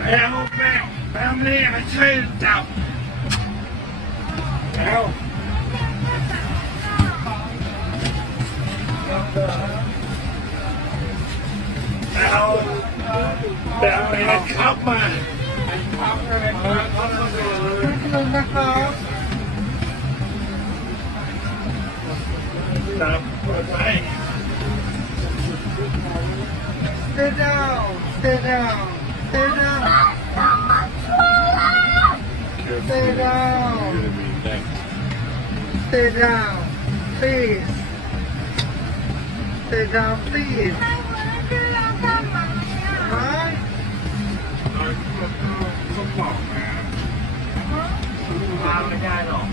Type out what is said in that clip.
แล้วแม่นี่มาช่วยจับแล้วแล้วไปนะครับมานะครับจับไป Stay down, stay down, stay down, stay down, stay down, please, stay down, please. ต้องบอกนะ มาไม่ได้หรอก